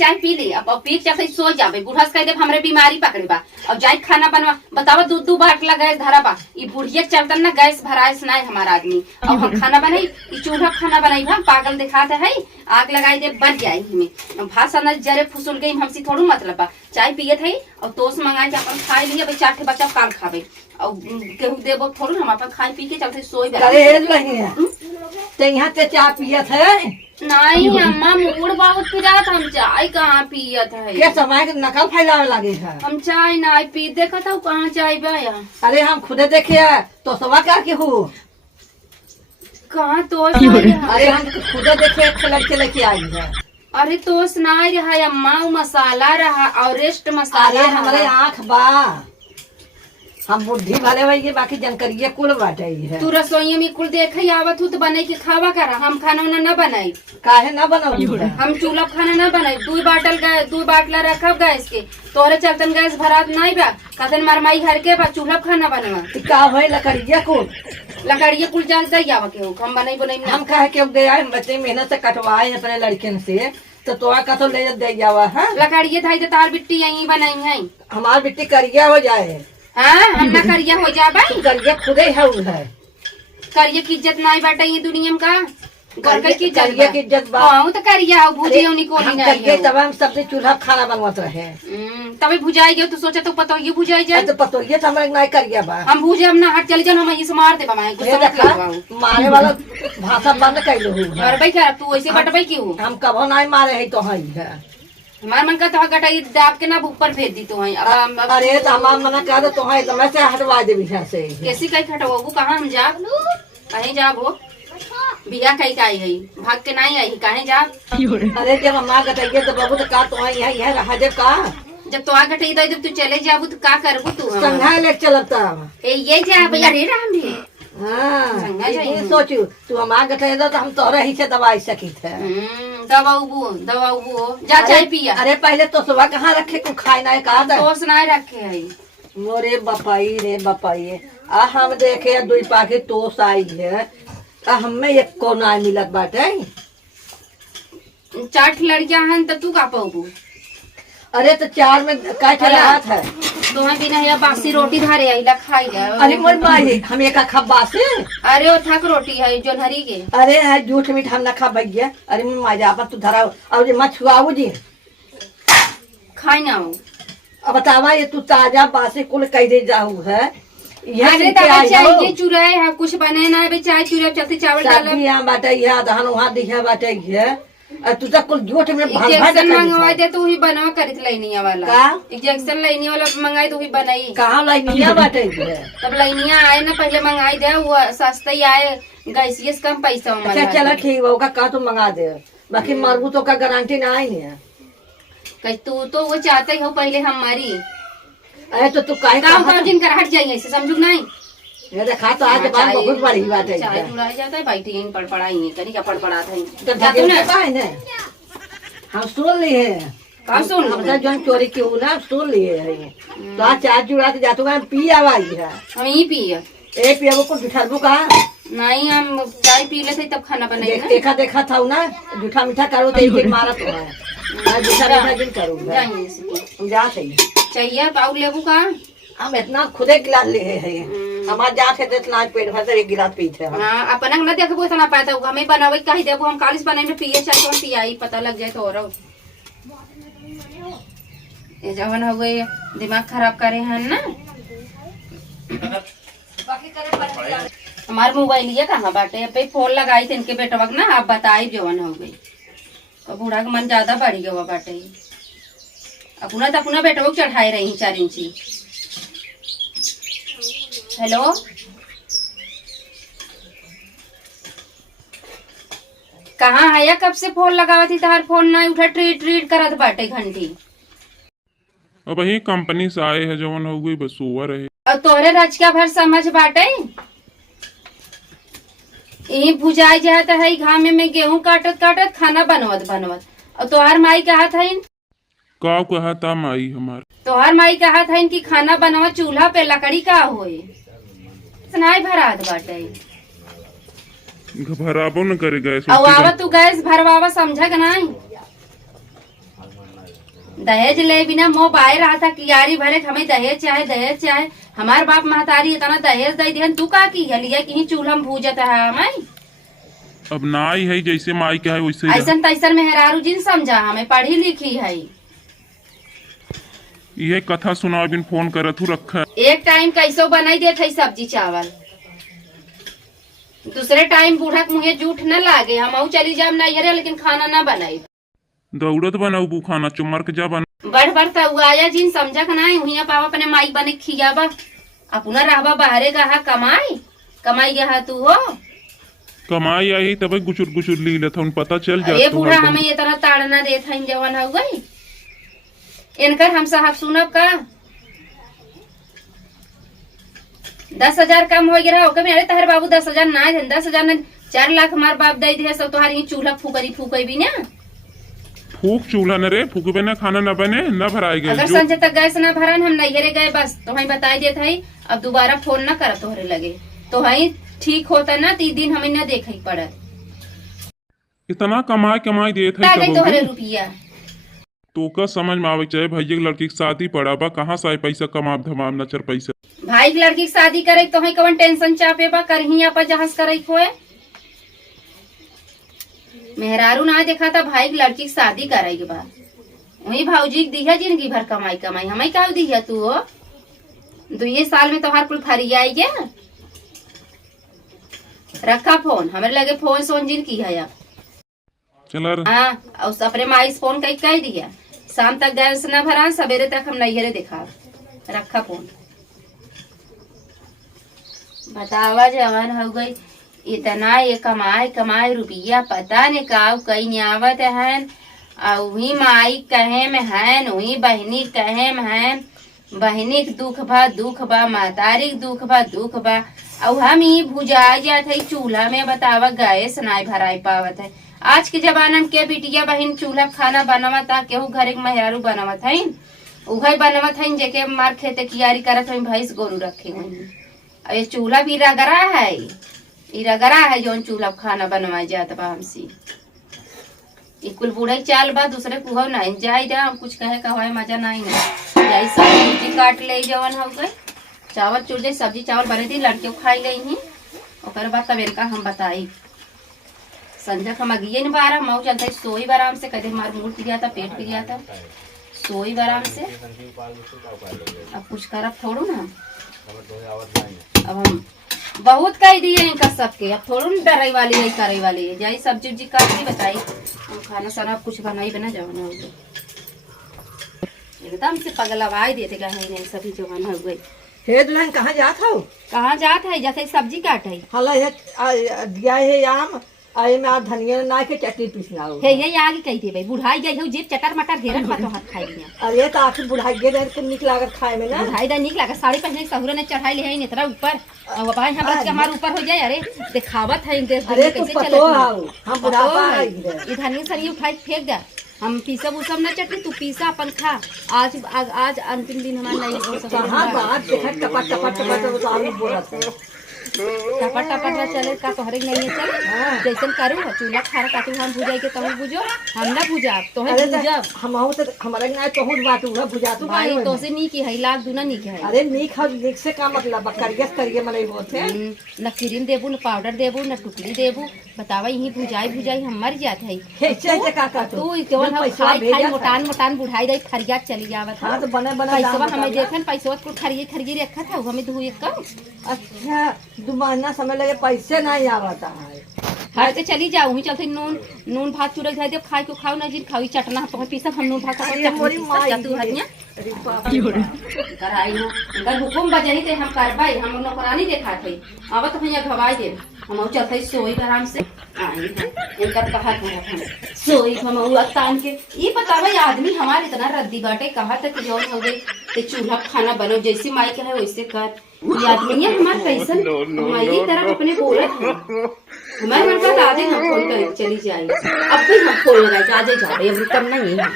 चाय पी ली अब पी के चलते सो जाबे बुढ़ा कह दे हमरे बीमारी पकड़े बा अब जाए खाना बनवा बतावा दू बाटला गैस धरा बा ई बुढ़िया के चलतन ना गैस भराए से ना हमारा आदमी अब हम खाना बनाई ई चूल्हा खाना बनाई हम पागल दिखाते है आग लगाई दे बच जाए हमें भाषा न जरे फुसुल गई हमसे थोड़ू मतलब बा चाय पियत है और तोस मंगा के अपन खाई लिए भाई 4 बच्चा काल खावे और केहू देबो थोड़ू हम अपन खाई पी के चलते सोई ते यहाँ ते चाय पियत है नहीं अम्मा मूड बहुत पिरात हम चाय कहाँ पियत है के समय नकल फैलावे लगे है हम चाय ना पी देखा था कहाँ चाय बा अरे हम खुदे देखे तो सवा क्या के हूँ कहाँ तो अरे हम खुदे देखे लड़के लेके आई है अरे तोस ना रहा अम्मा मसाला रहा और रेस्ट मसाला अरे हमारे आँख बा हम बुद्धि भले भाई बाकी जानकारी कुल बाटे है तू रसोई में कुल देखे आवत हूँ तो बने के खावा करा हम खाना उना न बनाई काहे न बनाऊ हम चूल्हा खाना न बनाई 2 बाटला रखब गैस के तोहरे चलतन गैस भरात नहीं बा कतन मरमाई हर के बा चूल्हा खाना बनवा का भाई लकड़िया कुल लकड़िया कुल जान दे आवा के हम बनाई बनाई हम कहे के दे आए बच्चे मेहनत से कटवाए अपने लड़के से तो तोरा का तो ले दे जावा है लकड़िया थाई तो तार बिट्टी यही बनाई है हमार बिट्टी करिया हो जाए हाँ हम ना करिया हो जाबा करिया खुदे है करिया की इज्जत नहीं बाटे ये दुनिया में का करिया की इज्जत तो करिया भुजिया निकोली नहीं तब हम सबसे चूल्हा खाना बनवाते रहे तभी भुजाई गयो तो सोचा तो पतो ये भुजाई जाए तो पतो ये तो हमारे नहीं करिया बा हम भुजे हम ना हाथ चले जान हम यहीं से मार दे मारे वाला भाषा बंद कर लो मरबई क्या तू ऐसे बटबई क्यों हम कभो नहीं मारे है तो है हमार मन का तो गटाई दाब के ना ऊपर भेज दी तो है अरे तो हमार मना कह दो तो है तो मैं से हटवा दे बिछा से कैसी कहीं हटवाबू कहाँ हम जा कहीं जा वो बिया कहीं आई है भाग के नहीं आई कहीं जा अरे जब हम गटाइए तो बाबू तो का तो है रहा जब का जब तो आ गटाई जब तू चले जाबू तो का करबू तू संघा ले चलता ये जा भैया रे राम रे हाँ सोचू तू हम गटाई दो तो हम तोरा ही से दवाई सकी थे दवा जा चाय पिया अरे पहले तो सुबह कहाँ रखे को खाए ना कहा तोस नहीं रखे है मोरे बपाई रे बपाई आ हम देखे 2 पाकेट टोस आई है हमें एक कोना मिलत बाटे 4 लड़कियां हैं तो तू का पाऊ अरे तो 4 में का चला था तुम्हें बिना या बासी रोटी धारे आई ला खाई ले अरे मोर माई हम एक खा बासी अरे वो थक रोटी है जो हरी के अरे है झूठ मीठ हम ना खा भैया अरे मैं माजा पर तू धरा और मत छुआऊ जी खाई ना हो अब बतावा ये तू ताजा बासी कुल कह दे जाऊ है ये चूरा है कुछ बने ना चाय चूरा चलते चावल डाल यहाँ बाटे धान वहाँ दिखा बाटे तू तो कुल झूठ में इंजेक्शन मंगवा दे तो ही बनवा करित लाइनिया वाला इंजेक्शन लाइनिया वाला मंगाई तो ही बनाई कहाँ लाइनिया बाटे तब लाइनिया आए ना पहले मंगाई दे वो सस्ता ही आए गैसीय कम पैसा अच्छा चलो ठीक होगा का तुम मंगा दे बाकी मरबूतों का गारंटी ना आई नहीं तू तो वो चाहते ही हो पहले हमारी अरे तो तू काहे जिनका हट जाएंगे ऐसे समझू नहीं ये देखा तो आज बात बहुत बड़ी बात है चाय चुरा जाता है बैठी यहीं पड़पड़ाई है करी क्या पड़पड़ाता है तो जातू ना हम सुन लिए का सुन हम जो चोरी क्यों ना सुन लिए है तो आज चाय चुरा के जातू का पी आवाई है हम ही पिए ए पिया को बिठाबू का नहीं हम चाय पी लेते तब खाना बनाए देखा देखा था ना जूठा मीठा करो तो एक मारा तो है जूठा मीठा दिन करूँ जा सही चाहिए पाऊ लेबू का हम इतना खुदे गिलास ले है हमारे जा से इतना पेट भर से 1 गिलास पीते हैं हां अपन न देखबो इतना पाता हमें बनावे कहि देबो हम कालिस बनाए में पिए चाहे तो पियाई पता लग जाए तो और ये जवन हो गए दिमाग खराब करे हैं ना बाकी करे पर हमार मोबाइल ये कहां बाटे पे फोन लगाई थे इनके बेटवा ना आप बताई जवन हो गई तो बूढ़ा का मन ज्यादा बढ़ गया बाटे अपना बेटवा चढ़ाई रही 4 इंची हेलो कहाँ है या कब से फोन लगावा थी तार फोन ना उठा ट्रीट करत बाटे घंटी अब वही कंपनी से आए है जवन हो गई बस ओवर है और तोरे रचका भर समझ बाटे यही भुजाई जाता है घाम में गेहूं काटत खाना बनवत और तोहार माई कहा था का कहा था माई हमार तोहार माई कहा था इनकी खाना बनवा चूल्हा पे लकड़ी का होए नहीं भरात बाटे भराबो न करे गैस आवा तू गैस भरवावा समझा के नहीं दहेज ले बिना मोबाइल रहा था कि यारी भरे हमें दहेज चाहे हमार बाप महतारी इतना दहेज दे दिहन तू का की है लिया कि चूल्हा में भूजत है हमें अब नाई है जैसे माई के है वैसे ही ऐसन तैसन मेहरारू जिन समझा हमें पढ़ी लिखी है ये कथा सुनाओ बिन फोन करत हूँ रखा एक टाइम कैसो बनाई देत है सब्जी चावल दूसरे टाइम बूढ़ा के मुँहे जूठ न लागे हम चली जाम नहीं हरे लेकिन खाना न बनाई दौड़त बनाऊ बू खाना चुमर के जा बना बढ़ तो आया जिन समझा का ना हुआ पावा अपने माई बने खियाबा अपना रहबा बाहरे गहा कमाई गहा तू हो कमाई आई तब गुचुर गुचुर ली लेता उन पता चल ये जाता बूढ़ा हमें इतना ताड़ना देता इन जवान हो गई इनकर हम साहब सुनब का 10,000 कम हो गया होके मेरे तहर बाबू 10,000 ना दे 10,000 न 4 लाख हमार बाप दे दे सब तुम्हारी चूल्हा फूकई भी ना फूक चूल्हा न रे फूकबे न खाना न बने न भराए गए अगर संजय तक गैस न भरन हम नैहरे गए बस तुम्हें बताई देत है अब दोबारा फोन न कर तोहरे लगे तो वही ठीक होता ना 3 दिन हमें न देखे पड़त इतना कमाई देत है गई तोहरे रुपया तो का समझ में आवे चाहे भैया के लड़की की शादी पड़ा बा कहाँ से पैसा कमाब धमाम नचर पैसा भाई की लड़की की शादी करे तो हमें कवन टेंशन चापे बा करही पर जहाज करे खोए मेहरारू ना देखा था भाई की लड़की की शादी करे के बाद वही भाऊजी दिया जिंदगी भर कमाई हमें क्या दिया तू हो 2 साल में तोहार कुल फरी आई गया रखा फोन हमारे लगे फोन सोन जिन की है चला हाँ और अपने माई से फोन कह दिया शाम तक गैस न भरा सवेरे तक हम नैहरे देखा रखा फोन बतावा जवान हो गई इतना ये कमाए रुपया पता नहीं का कहीं नहीं आवत है वही माई कहे में है वही बहनी कहे में है बहनी के दुख बा महतारी के दुख बा और हम ही भुजा जात है चूल्हा में बतावा गैस नाई भराई पावत है आज के जमाना में के बिटिया बहन चूल्हा खाना बनावत केहू घर के मेहरारू बनावत है उहे बनावत है जेके मार खेते कियारी करत है भैंस गोरू रखे हुई और ये चूल्हा भी रगड़ा है जौन चूल्हा खाना बनवाए जात बा हमसी कुल बूढ़े चाल बा दूसरे कुहो नहीं जाई दे हम कुछ कहे कहवाए मजा नहीं जाई सब्जी काट ले जवन हो गई चावल चुड़ जाए सब्जी चावल बने थी लड़के खाई गई ही और बाद तब इनका हम बताई संजय हम अगिए नहीं बारा मऊ चलता सोई आराम से कदे हमारा मूड पिया था पेट पिया था सोई आराम से अब कुछ करब थोड़ू ना अब हम बहुत कह दिए इनका सबके अब थोड़ू ना डराई वाली है करे वाली है जाई सब्जी उब्जी काट दी बताई हम खाना साना कुछ बनाई बना जवाना हो गई एकदम से पगलवाई देते गए सभी जवाना हो गई हे दुल्हन कहाँ जात हो कहाँ जात है जैसे सब्जी काट है हला ये दिया है आम आई में आप धनिया ना के चटनी पीसना हो हे ये आगे कही थी भाई बुढ़ाई गई हो जेब चटर मटर घेरन पातो हाथ खाई दिया अरे तो आखिर बुढ़ाई गे देर के निक लागत खाए में ना बुढ़ाई दा निक लगा साड़ी पहने सहुरे ने चढ़ाई ले है इतना ऊपर अब भाई हम बच के हमारे ऊपर हो जाए अरे दिखावत है देश अरे तू कैसे पतो आओ हम बुढ़ापा आई है ये धनिया सरी उठाई फेंक दे हम पीसब उसब न चटनी तू पीसा अपन खा आज अंतिम दिन हमारा नहीं हो सकता कहाँ बात देखा टपट तो आलू बोलत है टपट न चले का तोहरे नहीं है चल जैसन करू चूल्हा खाना काटू हम भुजाई के तहु बुझो हम ना भुजा तोहे भुजब हम हो तो हमारे ना तो हुन बात हुआ बुझा तू भाई तो से नी की है लाख दुना नी की है अरे नी खा नीक से का मतलब करिए मने होते न क्रीम देबू न पाउडर देबू न टुकड़ी देबू बतावा यही भुजाई हम मर जात है ऐसे का तू केवल खाई मोटान बुढ़ाई दे खरिया चली जावत हां तो बने पैसा हमें देखन पैसा को खरिए रखा था हमें धुए कम अच्छा 2 महीना समय लगे पैसे नहीं आवता है हाँ तो चली जाओ वही चलते नून भात चूड़ा खाई दे खाई को खाओ ना जिन खाई चटना तो पीसा हम नून भात तू हरिया कराई हो अगर हुकुम बजही ते हम करबाई हम नौकरानी देखा थे अब तो भैया घवाई दे हम चलते सोई आराम से आई इनकर कहा हम सोई हम तान के ये बतावा आदमी हमारे इतना रद्दी बाटे कहा तक जौन हो गई ते चूल्हा खाना बनो जैसे माई के है वैसे कर ये आदमी हमारे कैसन हमारी तरफ अपने बोला हमारे मन का दादी हम फोन कर चली जाए अब भी हम फोन लगाए आज जा रहे अब कम नहीं है